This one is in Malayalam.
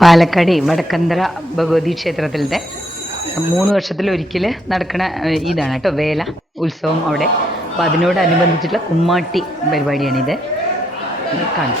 പാലക്കാട് വടക്കന്തറ ഭഗവതി ക്ഷേത്രത്തിലത്തെ 3 വർഷത്തിലൊരിക്കൽ നടക്കുന്ന ഇതാണ് കേട്ടോ വേല ഉത്സവം അവിടെ. അപ്പോൾ അതിനോടനുബന്ധിച്ചിട്ടുള്ള കുമ്മാട്ടി പരിപാടിയാണിത്. കാണാം.